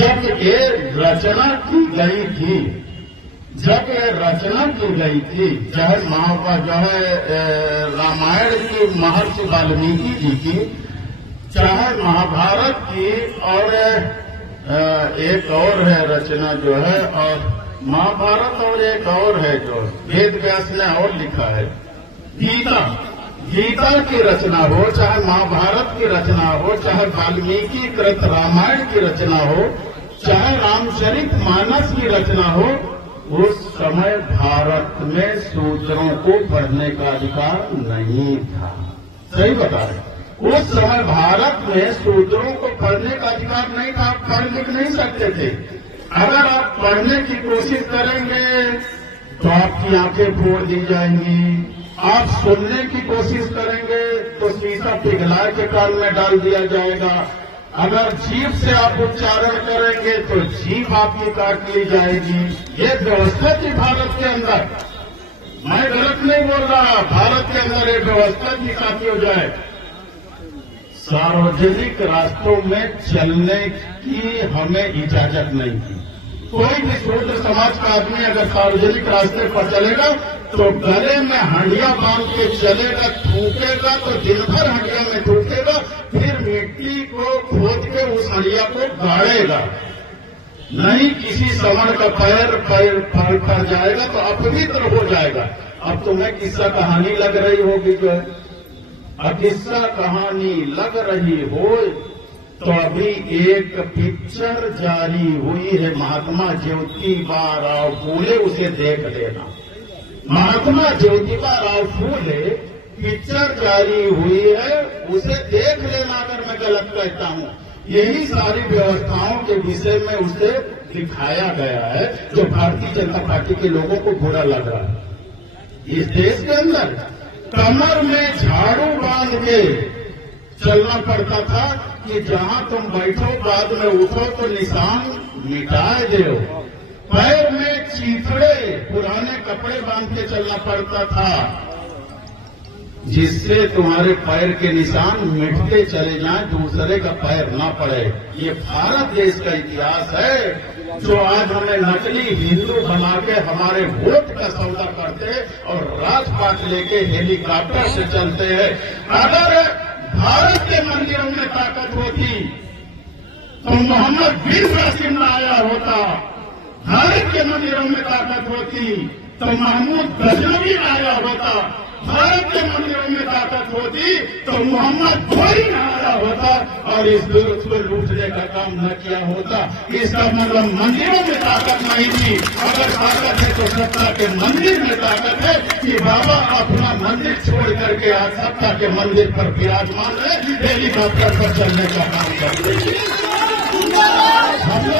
जब ये रचना की गई थी, जब ये रचना की गई थी, चाहे रामायण की महर्षि वाल्मीकि जी की, चाहे महाभारत की, और एक और है रचना जो है, और महाभारत और एक और है जो वेद व्यास ने और लिखा है, गीता की रचना हो, चाहे महाभारत की रचना हो, चाहे वाल्मीकि कृत रामायण की रचना हो, चाहे रामचरित मानस की रचना हो, उस समय भारत में शूद्रों को पढ़ने का अधिकार नहीं था। सही बता रहे, उस समय भारत में शूद्रों को पढ़ने का अधिकार नहीं था। आप पढ़ लिख नहीं सकते थे। अगर आप पढ़ने की कोशिश करेंगे तो आपकी आंखें फोड़ दी जाएंगी। आप सुनने की कोशिश करेंगे तो शीशा पिघला के कान में डाल दिया जाएगा। अगर जीभ से आप उच्चारण करेंगे तो जीभ आपकी काट ली जाएगी। ये व्यवस्था थी भारत के अंदर। मैं गलत नहीं बोल रहा, भारत के अंदर ये व्यवस्था थी ताकि हो जाए। सार्वजनिक रास्तों में चलने की हमें इजाजत नहीं थी। कोई भी शूद्र समाज का आदमी अगर सार्वजनिक रास्ते पर चलेगा तो गले में हंडिया बांध के चलेगा, थूकेगा तो दिन भर हंडिया में थूकेगा, फिर मिट्टी को खोद के उस हंडिया को गाड़ेगा। नहीं किसी सवर्ण का पैर पर जाएगा तो अपवित्र हो जाएगा। अब तुम्हें किस्सा कहानी लग रही होगी जो है, अब किस्सा कहानी लग रही हो तो अभी एक पिक्चर जारी हुई है महात्मा ज्योतिबा राव फूले, उसे देख लेना। महात्मा ज्योतिबा राव फूले पिक्चर जारी हुई है, उसे देख लेना अगर मैं गलत कहता हूं। यही सारी व्यवस्थाओं के विषय में उसे दिखाया गया है जो भारतीय जनता पार्टी के लोगों को बुरा लग रहा है। इस देश के अंदर कमर में झाड़ू बांध के चलना पड़ता था कि जहां तुम बैठो बाद में उठो तो निशान मिटाए दो। पैर में चीथड़े पुराने कपड़े बांध के चलना पड़ता था जिससे तुम्हारे पैर के निशान मिटते चले जाएं, दूसरे का पैर ना पड़े। ये भारत देश का इतिहास है जो आज हमें नकली हिंदू बना के हमारे वोट का सौदा करते और राजपाट लेके हेलीकॉप्टर से चलते हैं। अगर भारत के मंदिरों में ताकत होती तो मोहम्मद बिन कासिम आया होता। भारत के मंदिरों में ताकत होती तो महमूद गजनवी आया होता। भारत के मंदिरों में ताकत होती तो मोहम्मद घोरी न आया होता और इस दुर्ग को लूटने का काम न किया होता। इसका मतलब मंदिरों में ताकत नहीं थी। अगर ताकत है तो सत्ता के मंदिर में ताकत है कि बाबा अपना मंदिर छोड़ करके आज सत्ता के मंदिर पर विराजमान है, हेलीकॉप्टर पर चलने का काम करते हैं।